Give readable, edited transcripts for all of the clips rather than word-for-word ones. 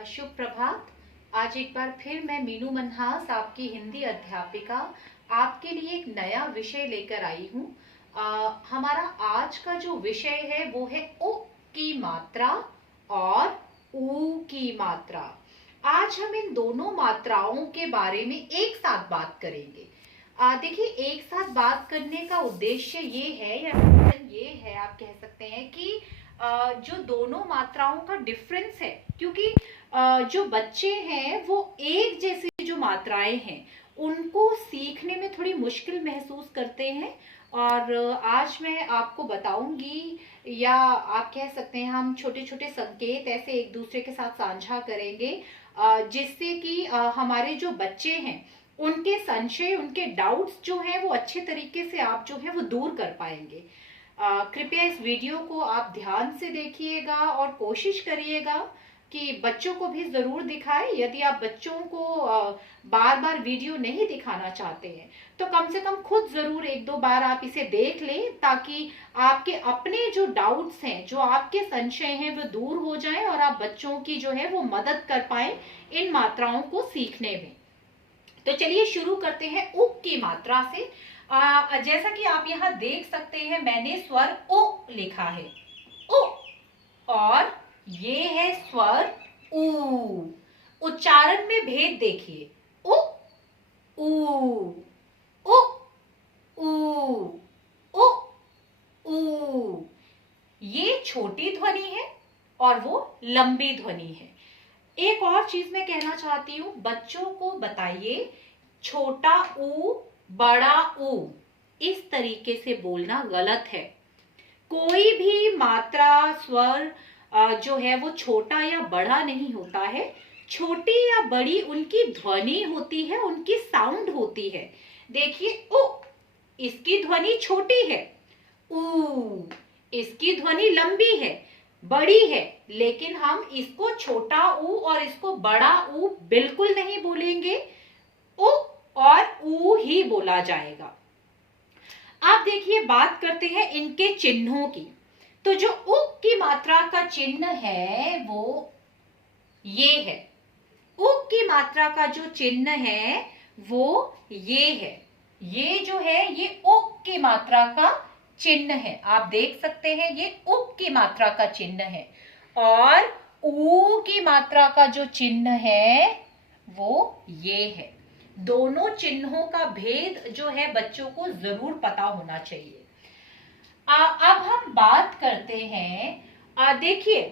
शुभ प्रभात। आज एक बार फिर मैं मीनू मनहास, आपकी हिंदी अध्यापिका, आपके लिए एक नया विषय लेकर आई हूँ। हमारा आज का जो विषय है वो है उ की मात्रा और ऊ की मात्रा। आज हम इन दोनों मात्राओं के बारे में एक साथ बात करेंगे। देखिए, एक साथ बात करने का उद्देश्य ये है या ये है, आप कह सकते हैं कि जो दोनों मात्राओं का डिफरेंस है, क्योंकि जो बच्चे हैं वो एक जैसी जो मात्राएं हैं उनको सीखने में थोड़ी मुश्किल महसूस करते हैं। और आज मैं आपको बताऊंगी, या आप कह सकते हैं हम छोटे छोटे संकेत ऐसे एक दूसरे के साथ साझा करेंगे, जिससे कि हमारे जो बच्चे हैं उनके संशय, उनके डाउट्स जो हैं वो अच्छे तरीके से आप जो है वो दूर कर पाएंगे। कृपया इस वीडियो को आप ध्यान से देखिएगा और कोशिश करिएगा कि बच्चों को भी जरूर दिखाएं। यदि आप बच्चों को बार बार वीडियो नहीं दिखाना चाहते हैं तो कम से कम खुद जरूर एक दो बार आप इसे देख लें, ताकि आपके अपने जो डाउट्स हैं, जो आपके संशय हैं, वो दूर हो जाएं और आप बच्चों की जो है वो मदद कर पाएं इन मात्राओं को सीखने में। तो चलिए शुरू करते हैं उ की मात्रा से। जैसा कि आप यहाँ देख सकते हैं, मैंने स्वर उ लिखा है, उ, और ये है स्वर ऊ। उच्चारण में भेद देखिए, उ, ऊ, उ, ऊ, उ, ऊ। ये छोटी ध्वनि है और वो लंबी ध्वनि है। एक और चीज मैं कहना चाहती हूँ, बच्चों को बताइए छोटा ऊ बड़ा ऊ इस तरीके से बोलना गलत है। कोई भी मात्रा स्वर जो है वो छोटा या बड़ा नहीं होता है। छोटी या बड़ी उनकी ध्वनि होती है, उनकी साउंड होती है। देखिए, उ इसकी ध्वनि छोटी है, ऊ इसकी ध्वनि लंबी है, बड़ी है, लेकिन हम इसको छोटा ऊ और इसको बड़ा ऊ बिल्कुल नहीं बोलेंगे। उ और ऊ ही बोला जाएगा। आप देखिए, बात करते हैं इनके चिन्हों की। तो जो उ की मात्रा का चिन्ह है वो ये है। उ की मात्रा का जो चिन्ह है वो ये है। ये जो है ये उ की मात्रा का चिन्ह है। आप देख सकते हैं, ये उ की मात्रा का चिन्ह है। और ऊ की मात्रा का जो चिन्ह है वो ये है। दोनों चिन्हों का भेद जो है बच्चों को जरूर पता होना चाहिए। अब हम बात करते हैं, देखिए,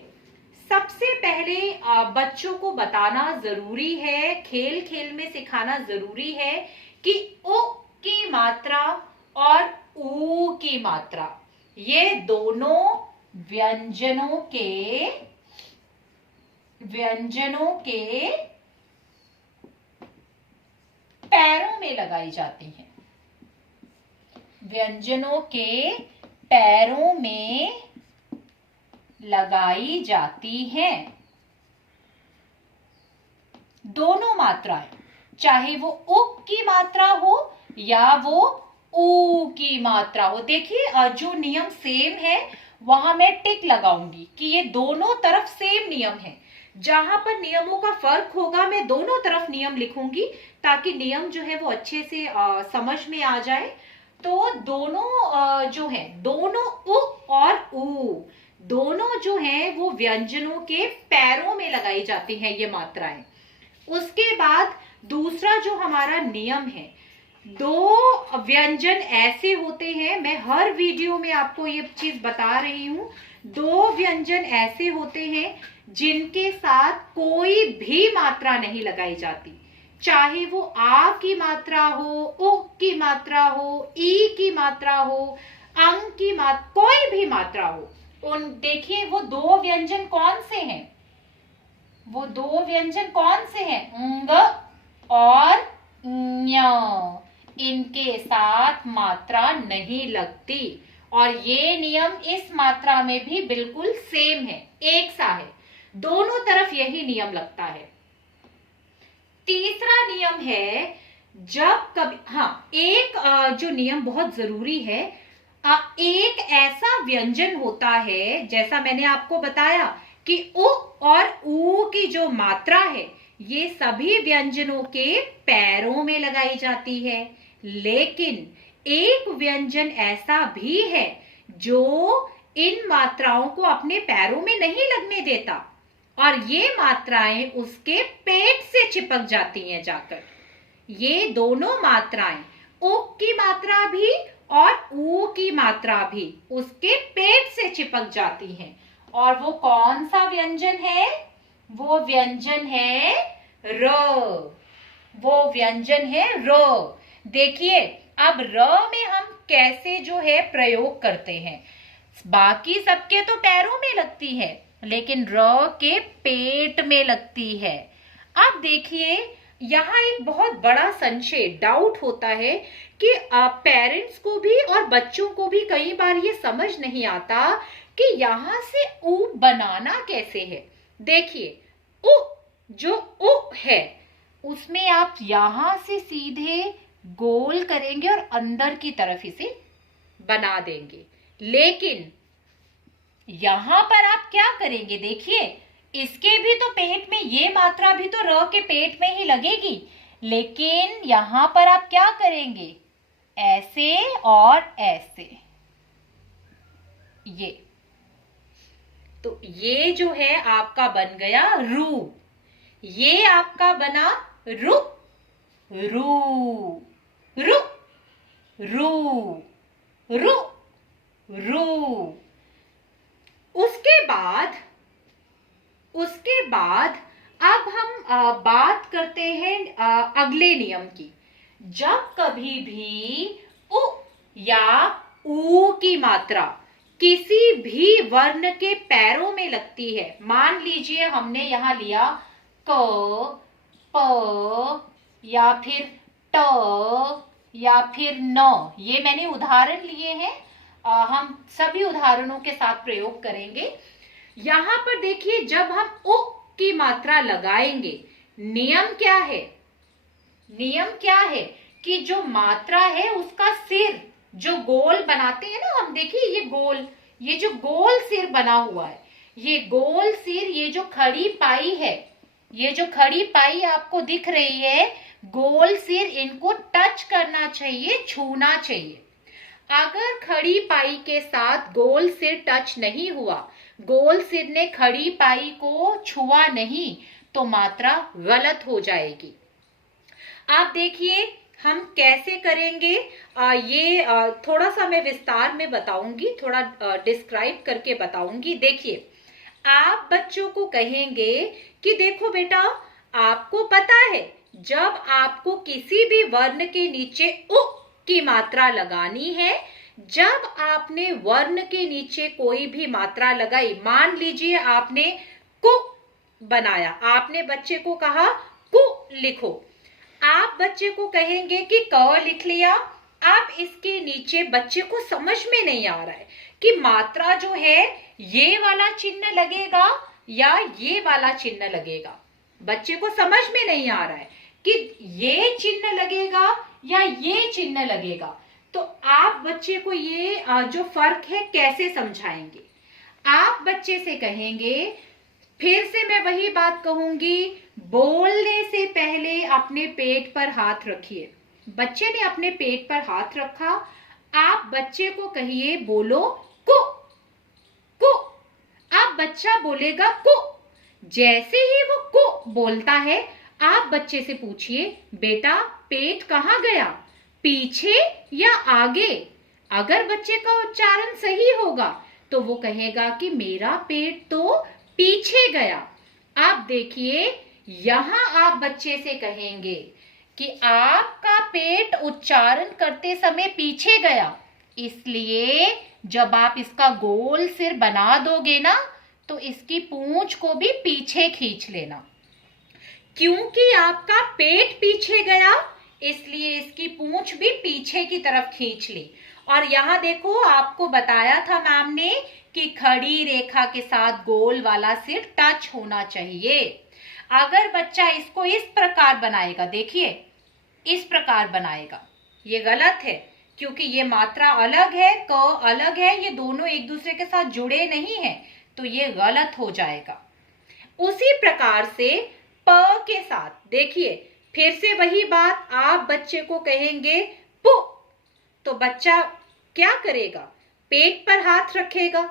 सबसे पहले बच्चों को बताना जरूरी है, खेल खेल में सिखाना जरूरी है कि उ की मात्रा और ऊ की मात्रा, ये दोनों व्यंजनों के पैरों में लगाई जाती हैं। व्यंजनों के पैरों में लगाई जाती हैं दोनों मात्राएं, चाहे वो उ की मात्रा हो या वो ऊ की मात्रा हो। देखिए, जो नियम सेम है वहां मैं टिक लगाऊंगी कि ये दोनों तरफ सेम नियम है। जहां पर नियमों का फर्क होगा मैं दोनों तरफ नियम लिखूंगी, ताकि नियम जो है वो अच्छे से समझ में आ जाए। तो दोनों जो है, दोनों उ और ऊ, दोनों जो है वो व्यंजनों के पैरों में लगाई जाती हैं ये मात्राएं। उसके बाद दूसरा जो हमारा नियम है, दो व्यंजन ऐसे होते हैं, मैं हर वीडियो में आपको ये चीज बता रही हूं, दो व्यंजन ऐसे होते हैं जिनके साथ कोई भी मात्रा नहीं लगाई जाती। चाहे वो आ की मात्रा हो, उ की मात्रा हो, ई की मात्रा हो, अंग की मात्रा, कोई भी मात्रा हो। देखिए, वो दो व्यंजन कौन से हैं? वो दो व्यंजन कौन से हैं? ंग और ञ। इनके साथ मात्रा नहीं लगती। और ये नियम इस मात्रा में भी बिल्कुल सेम है, एक सा है, दोनों तरफ यही नियम लगता है। तीसरा नियम है, जब कभी, एक जो नियम बहुत जरूरी है, एक ऐसा व्यंजन होता है, जैसा मैंने आपको बताया कि उ और ऊ की जो मात्रा है ये सभी व्यंजनों के पैरों में लगाई जाती है, लेकिन एक व्यंजन ऐसा भी है जो इन मात्राओं को अपने पैरों में नहीं लगने देता और ये मात्राएं उसके पेट से चिपक जाती हैं जाकर। ये दोनों मात्राएं, उक की मात्रा भी और ऊ की मात्रा भी उसके पेट से चिपक जाती हैं। और वो कौन सा व्यंजन है? वो व्यंजन है र। वो व्यंजन है र। देखिए अब र में हम कैसे जो है प्रयोग करते हैं। बाकी सबके तो पैरों में लगती है, लेकिन र के पेट में लगती है। अब देखिए यहाँ एक बहुत बड़ा संशय, डाउट होता है कि पेरेंट्स को भी और बच्चों को भी कई बार ये समझ नहीं आता कि यहाँ से उ बनाना कैसे है। देखिए उ, जो उ है उसमें आप यहां से सीधे गोल करेंगे और अंदर की तरफ इसे बना देंगे, लेकिन यहां पर आप क्या करेंगे? देखिए इसके भी तो पेट में, ये मात्रा भी तो र के पेट में ही लगेगी, लेकिन यहां पर आप क्या करेंगे? ऐसे और ऐसे, ये तो ये जो है आपका बन गया रू। ये आपका बना रु, रू, रु, रू, रु, रू। उसके बाद अब हम बात करते हैं अगले नियम की। जब कभी भी उ या ऊ की मात्रा किसी भी वर्ण के पैरों में लगती है, मान लीजिए हमने यहां लिया क, प या फिर ट या फिर न, ये मैंने उदाहरण लिए हैं, हम सभी उदाहरणों के साथ प्रयोग करेंगे। यहां पर देखिए जब हम उ की मात्रा लगाएंगे, नियम क्या है? नियम क्या है कि जो मात्रा है उसका सिर जो गोल बनाते हैं ना हम, देखिए ये गोल, ये जो गोल सिर बना हुआ है, ये गोल सिर, ये जो खड़ी पाई है, ये जो खड़ी पाई आपको दिख रही है, गोल सिर, इनको टच करना चाहिए, छूना चाहिए। अगर खड़ी पाई के साथ गोल सिर टच नहीं हुआ, गोल सिर ने खड़ी पाई को छुआ नहीं, तो मात्रा गलत हो जाएगी। आप देखिए हम कैसे करेंगे, ये थोड़ा सा मैं विस्तार में बताऊंगी, थोड़ा डिस्क्राइब करके बताऊंगी। देखिए आप बच्चों को कहेंगे कि देखो बेटा, आपको पता है जब आपको किसी भी वर्ण के नीचे उ की मात्रा लगानी है, जब आपने वर्ण के नीचे कोई भी मात्रा लगाई, मान लीजिए आपने कु बनाया, आपने बच्चे को कहा कु लिखो, आप बच्चे को कहेंगे कि क लिख लिया। आप इसके नीचे बच्चे को समझ में नहीं आ रहा है कि मात्रा जो है ये वाला चिन्ह लगेगा या ये वाला चिन्ह लगेगा, बच्चे को समझ में नहीं आ रहा है कि ये चिन्ह लगेगा या ये चिन्ह लगेगा। तो आप बच्चे को ये जो फर्क है कैसे समझाएंगे? आप बच्चे से कहेंगे, फिर से मैं वही बात कहूंगी, बोलने से पहले अपने पेट पर हाथ रखिए। बच्चे ने अपने पेट पर हाथ रखा, आप बच्चे को कहिए बोलो कु, कु। आप बच्चा बोलेगा कु। जैसे ही वो कु बोलता है, आप बच्चे से पूछिए, बेटा पेट कहाँ गया, पीछे या आगे? अगर बच्चे का उच्चारण सही होगा तो वो कहेगा कि मेरा पेट तो पीछे गया। आप देखिए यहां आप बच्चे से कहेंगे कि आपका पेट उच्चारण करते समय पीछे गया, इसलिए जब आप इसका गोल सिर बना दोगे ना, तो इसकी पूंछ को भी पीछे खींच लेना। क्योंकि आपका पेट पीछे गया, इसलिए इसकी पूंछ भी पीछे की तरफ खींच ली। और यहाँ देखो आपको बताया था मैम ने कि खड़ी रेखा के साथ गोल वाला सिर टच होना चाहिए। अगर बच्चा इसको इस प्रकार बनाएगा, देखिए इस प्रकार बनाएगा, ये गलत है, क्योंकि ये मात्रा अलग है, क अलग है, ये दोनों एक दूसरे के साथ जुड़े नहीं है, तो ये गलत हो जाएगा। उसी प्रकार से प के साथ देखिए, फिर से वही बात, आप बच्चे को कहेंगे पु, तो बच्चा क्या करेगा? पेट पर हाथ रखेगा।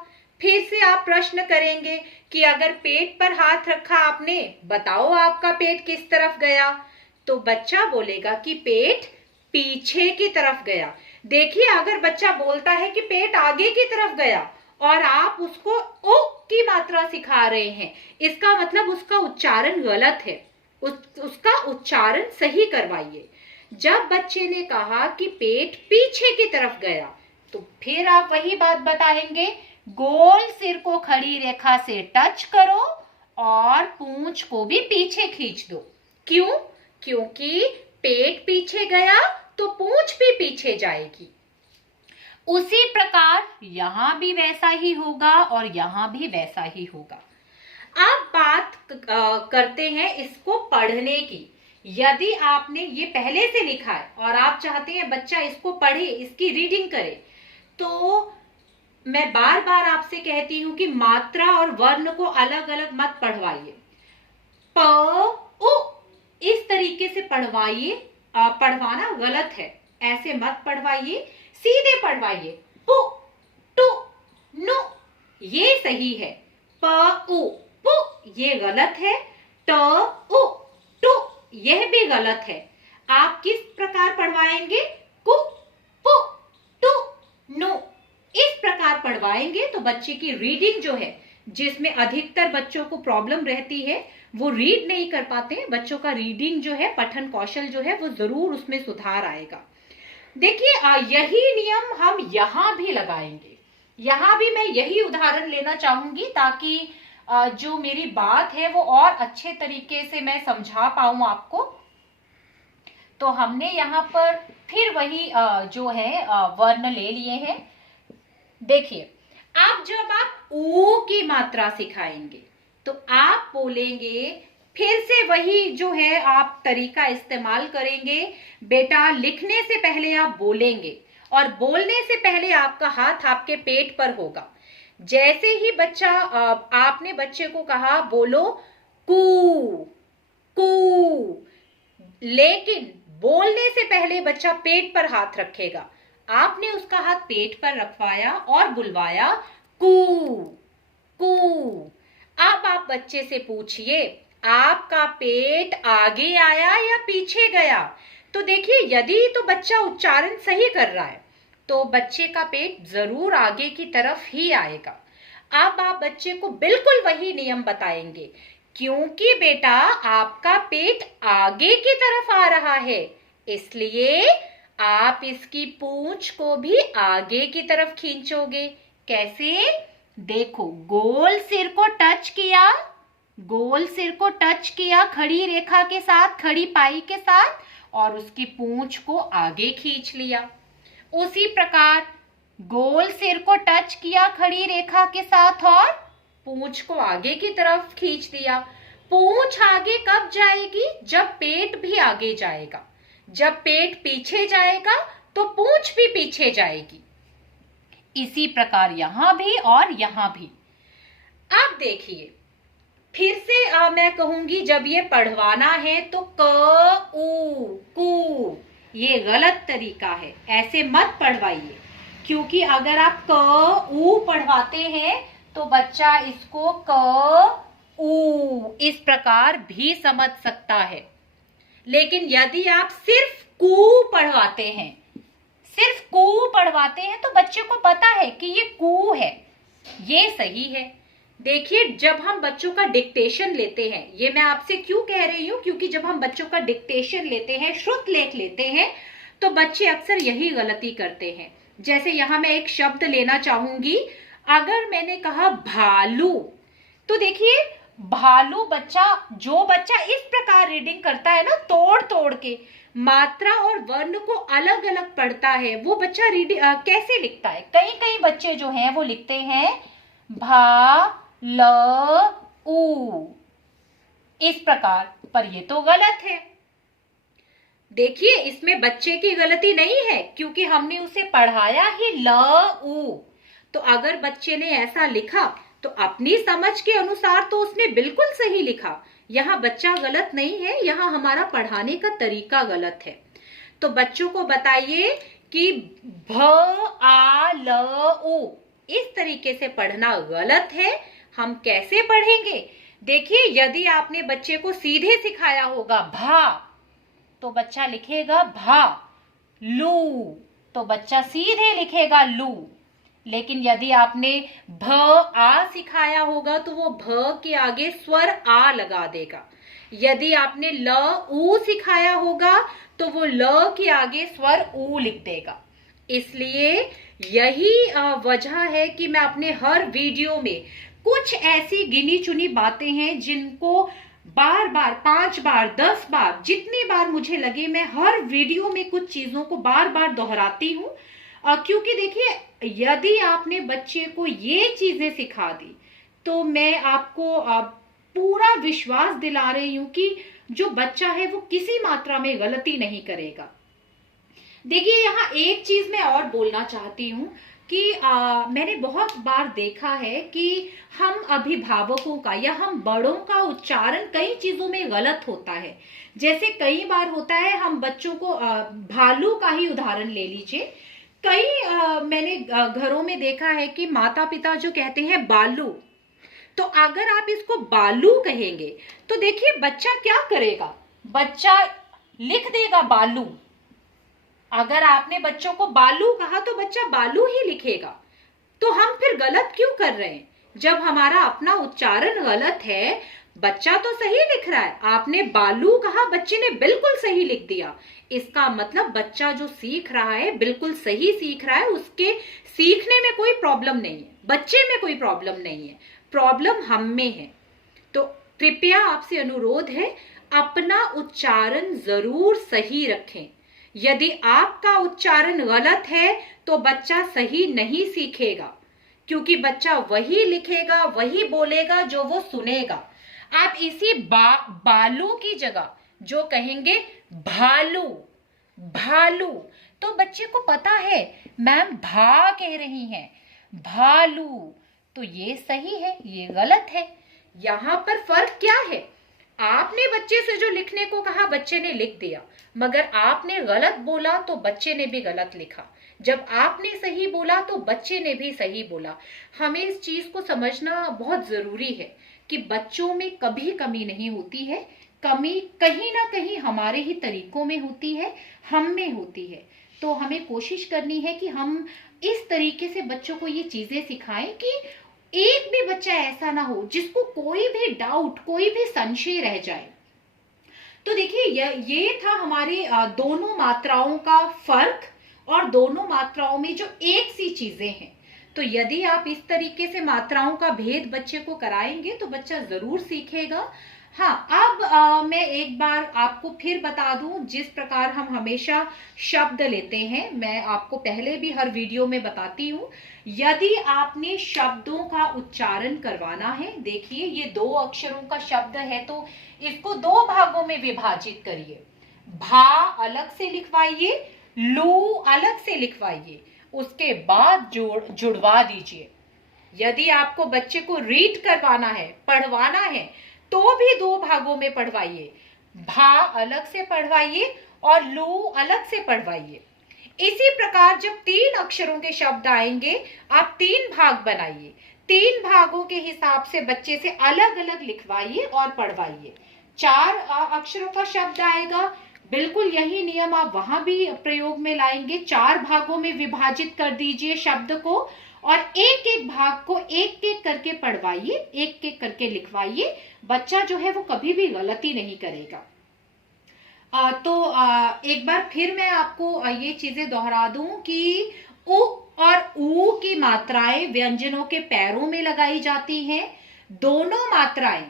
फिर से आप प्रश्न करेंगे कि अगर पेट पर हाथ रखा आपने, बताओ आपका पेट किस तरफ गया? तो बच्चा बोलेगा कि पेट पीछे की तरफ गया। देखिए, अगर बच्चा बोलता है कि पेट आगे की तरफ गया और आप उसको ओ की मात्रा सिखा रहे हैं, इसका मतलब उसका उच्चारण गलत है। उसका उच्चारण सही करवाइए। जब बच्चे ने कहा कि पेट पीछे की तरफ गया, तो फिर आप वही बात बताएंगे, गोल सिर को खड़ी रेखा से टच करो और पूंछ को भी पीछे खींच दो। क्यों? क्योंकि पेट पीछे गया तो पूंछ भी पीछे जाएगी। उसी प्रकार यहां भी वैसा ही होगा और यहां भी वैसा ही होगा। अब बात करते हैं इसको पढ़ने की। यदि आपने ये पहले से लिखा है और आप चाहते हैं बच्चा इसको पढ़े, इसकी रीडिंग करे, तो मैं बार बार आपसे कहती हूं कि मात्रा और वर्ण को अलग अलग मत पढ़वाइए। प उ इस तरीके से पढ़वाइए। पढ़वाना गलत है, ऐसे मत पढ़वाइए, सीधे पढ़वाइए। पु टू नु, ये सही है। प उ पु, ये गलत है। ट उ टू, यह भी गलत है। आप किस प्रकार पढ़वाएंगे? कु पु टू नु, इस प्रकार पढ़वाएंगे तो बच्चे की रीडिंग जो है, जिसमें अधिकतर बच्चों को प्रॉब्लम रहती है, वो रीड नहीं कर पाते हैं। बच्चों का रीडिंग जो है, पठन कौशल जो है, वो जरूर उसमें सुधार आएगा। देखिए, यही नियम हम यहां भी लगाएंगे। यहां भी मैं यही उदाहरण लेना चाहूंगी ताकि जो मेरी बात है वो और अच्छे तरीके से मैं समझा पाऊं आपको। तो हमने यहाँ पर फिर वही जो है वर्ण ले लिए हैं। देखिए, जब आप ऊ की मात्रा सिखाएंगे तो आप बोलेंगे, फिर से वही जो है आप तरीका इस्तेमाल करेंगे। बेटा, लिखने से पहले आप बोलेंगे और बोलने से पहले आपका हाथ आपके पेट पर होगा। जैसे ही बच्चा आपने बच्चे को कहा बोलो कू कू, लेकिन बोलने से पहले बच्चा पेट पर हाथ रखेगा। आपने उसका हाथ पेट पर रखवाया और बुलवाया कू कू। अब आप बच्चे से पूछिए, आपका पेट आगे आया या पीछे गया? तो देखिए, यदि तो बच्चा उच्चारण सही कर रहा है तो बच्चे का पेट जरूर आगे की तरफ ही आएगा। अब आप बच्चे को बिल्कुल वही नियम बताएंगे, क्योंकि बेटा आपका पेट आगे की तरफ आ रहा है, इसलिए आप इसकी पूंछ को भी आगे की तरफ खींचोगे। कैसे? देखो, गोल सिर को टच किया, गोल सिर को टच किया खड़ी रेखा के साथ, खड़ी पाई के साथ, और उसकी पूंछ को आगे खींच लिया। उसी प्रकार गोल सिर को टच किया खड़ी रेखा के साथ और पूंछ को आगे की तरफ खींच दिया। पूंछ आगे कब जाएगी? जब पेट भी आगे जाएगा। जब पेट पीछे जाएगा तो पूंछ भी पीछे जाएगी। इसी प्रकार यहां भी और यहां भी। अब देखिए, फिर से मैं कहूंगी, जब ये पढ़वाना है तो क ऊ कू, ये गलत तरीका है, ऐसे मत पढ़वाइए। क्योंकि अगर आप क ऊ पढ़वाते हैं तो बच्चा इसको क ऊ इस प्रकार भी समझ सकता है। लेकिन यदि आप सिर्फ कू पढ़वाते हैं, सिर्फ कू पढ़वाते हैं, तो बच्चे को पता है कि ये कू है, ये सही है। देखिए, जब हम बच्चों का डिक्टेशन लेते हैं, ये मैं आपसे क्यों कह रही हूं, क्योंकि जब हम बच्चों का डिक्टेशन लेते हैं, श्रुत लेख लेते हैं, तो बच्चे अक्सर यही गलती करते हैं। जैसे यहां मैं एक शब्द लेना चाहूंगी। अगर मैंने कहा भालू, तो देखिए, भालू जो बच्चा इस प्रकार रीडिंग करता है ना, तोड़ तोड़ के मात्रा और वर्ण को अलग अलग पढ़ता है, वो बच्चा रीडिंग कैसे लिखता है? कई बच्चे जो हैं वो लिखते हैं भा ल ऊ इस प्रकार, पर ये तो गलत है। देखिए, इसमें बच्चे की गलती नहीं है, क्योंकि हमने उसे पढ़ाया ही ल ऊ। तो अगर बच्चे ने ऐसा लिखा तो अपनी समझ के अनुसार तो उसने बिल्कुल सही लिखा। यहाँ बच्चा गलत नहीं है, यहाँ हमारा पढ़ाने का तरीका गलत है। तो बच्चों को बताइए कि भ आ ल उ इस तरीके से पढ़ना गलत है। हम कैसे पढ़ेंगे? देखिए, यदि आपने बच्चे को सीधे सिखाया होगा भा, तो बच्चा लिखेगा भा। लू, तो बच्चा सीधे लिखेगा लू। लेकिन यदि आपने भ आ सिखाया होगा तो वो भ के आगे स्वर आ लगा देगा। यदि आपने ल ऊ सिखाया होगा तो वो ल के आगे स्वर ऊ लिख देगा। इसलिए यही वजह है कि मैं अपने हर वीडियो में कुछ ऐसी गिनी चुनी बातें हैं जिनको बार बार 5 बार 10 बार जितनी बार मुझे लगे मैं हर वीडियो में कुछ चीजों को बार बार दोहराती हूँ। क्योंकि देखिए, यदि आपने बच्चे को ये चीजें सिखा दी तो मैं आपको पूरा विश्वास दिला रही हूं कि जो बच्चा है वो किसी मात्रा में गलती नहीं करेगा। देखिए, यहाँ एक चीज मैं और बोलना चाहती हूँ कि मैंने बहुत बार देखा है कि हम अभिभावकों का या हम बड़ों का उच्चारण कई चीजों में गलत होता है। जैसे कई बार होता है, हम बच्चों को भालू का ही उदाहरण ले लीजिए। मैंने घरों में देखा है कि माता पिता जो कहते हैं बालू, तो अगर आप इसको बालू कहेंगे तो देखिए बच्चा क्या करेगा, बच्चा लिख देगा बालू। अगर आपने बच्चों को बालू कहा तो बच्चा बालू ही लिखेगा। तो हम फिर गलत क्यों कर रहे हैं? जब हमारा अपना उच्चारण गलत है, बच्चा तो सही लिख रहा है, आपने बालू कहा, बच्चे ने बिल्कुल सही लिख दिया। इसका मतलब बच्चा जो सीख रहा है बिल्कुल सही सीख रहा है, उसके सीखने में कोई प्रॉब्लम नहीं है, बच्चे में कोई प्रॉब्लम नहीं है, प्रॉब्लम हम में है। तो कृपया आपसे अनुरोध है, अपना उच्चारण जरूर सही रखें। यदि आपका उच्चारण गलत है तो बच्चा सही नहीं सीखेगा, क्योंकि बच्चा वही लिखेगा, वही बोलेगा जो वो सुनेगा। आप इसी बालू की जगह जो कहेंगे भालू, भालू, तो बच्चे को पता है मैम भा कह रही हैं, भालू, तो ये सही है, ये गलत है। यहां पर फर्क क्या है? आपने बच्चे से जो लिखने को कहा बच्चे ने लिख दिया, मगर आपने गलत बोला तो बच्चे ने भी गलत लिखा। जब आपने सही बोला तो बच्चे ने भी सही बोला। हमें इस चीज को समझना बहुत जरूरी है कि बच्चों में कभी कमी नहीं होती है, कमी कहीं ना कहीं हमारे ही तरीकों में होती है, हम में होती है। तो हमें कोशिश करनी है कि हम इस तरीके से बच्चों को ये चीजें सिखाएं कि एक भी बच्चा ऐसा ना हो जिसको कोई भी डाउट, कोई भी संशय रह जाए। तो देखिए, ये था हमारे दोनों मात्राओं का फर्क और दोनों मात्राओं में जो एक सी चीजें हैं। तो यदि आप इस तरीके से मात्राओं का भेद बच्चे को कराएंगे तो बच्चा जरूर सीखेगा। हाँ, अब मैं एक बार आपको फिर बता दूं, जिस प्रकार हम हमेशा शब्द लेते हैं, मैं आपको पहले भी हर वीडियो में बताती हूँ। यदि आपने शब्दों का उच्चारण करवाना है, देखिए ये 2 अक्षरों का शब्द है तो इसको 2 भागों में विभाजित करिए। भा अलग से लिखवाइए, लू अलग से लिखवाइए, उसके बाद जुड़वा दीजिए। यदि आपको बच्चे को रीड करवाना है, पढ़वाना है, तो भी 2 भागों में पढ़वाइए, भा अलग से पढ़वाइए और लू अलग से पढ़वाइए। इसी प्रकार जब 3 अक्षरों के शब्द आएंगे, आप 3 भाग बनाइए, 3 भागों के हिसाब से बच्चे से अलग अलग लिखवाइए और पढ़वाइए। 4 अक्षरों का शब्द आएगा, बिल्कुल यही नियम आप वहां भी प्रयोग में लाएंगे। 4 भागों में विभाजित कर दीजिए शब्द को और एक एक भाग को एक एक करके पढ़वाइए, एक एक करके लिखवाइए। बच्चा जो है वो कभी भी गलती नहीं करेगा। एक बार फिर मैं आपको ये चीजें दोहरा दूं कि उ और ऊ की मात्राएं व्यंजनों के पैरों में लगाई जाती हैं। दोनों मात्राएं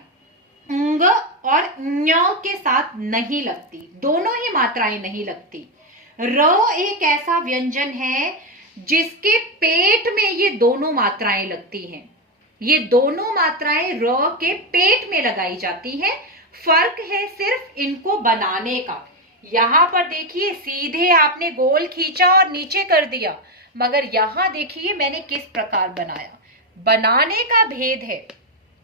ङ और ञ के साथ नहीं लगती, दोनों ही मात्राएं नहीं लगती। र एक ऐसा व्यंजन है जिसके पेट में ये दोनों मात्राएं लगती हैं। ये दोनों मात्राएं र के पेट में लगाई जाती हैं। फर्क है सिर्फ इनको बनाने का। यहां पर देखिए, सीधे आपने गोल खींचा और नीचे कर दिया, मगर यहां देखिए मैंने किस प्रकार बनाया। बनाने का भेद है।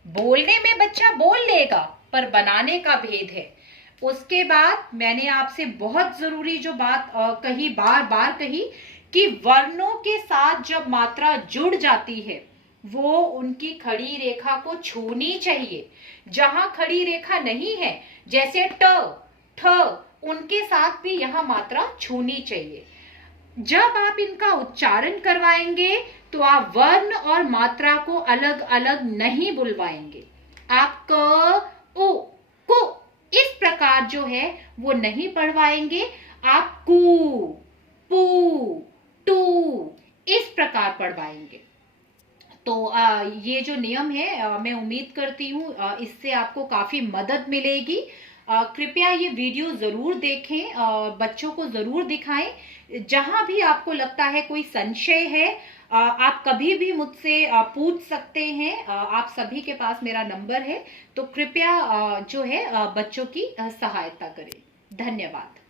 बोलने में बच्चा बोल लेगा, पर बनाने का भेद है। उसके बाद मैंने आपसे बहुत जरूरी जो बात कही, बार बार कही, कि वर्णों के साथ जब मात्रा जुड़ जाती है वो उनकी खड़ी रेखा को छूनी चाहिए। जहां खड़ी रेखा नहीं है, जैसे ट, ठ, उनके साथ भी यहां मात्रा छूनी चाहिए। जब आप इनका उच्चारण करवाएंगे तो आप वर्ण और मात्रा को अलग अलग नहीं बुलवाएंगे। आप क, उ, कु इस प्रकार जो है वो नहीं पढ़वाएंगे। आप कु, पू, टू इस प्रकार पढ़वाएंगे। तो ये जो नियम है मैं उम्मीद करती हूँ इससे आपको काफी मदद मिलेगी। कृपया ये वीडियो जरूर देखें, बच्चों को जरूर दिखाएं। जहां भी आपको लगता है कोई संशय है, आप कभी भी मुझसे पूछ सकते हैं। आप सभी के पास मेरा नंबर है, तो कृपया जो है बच्चों की सहायता करें। धन्यवाद।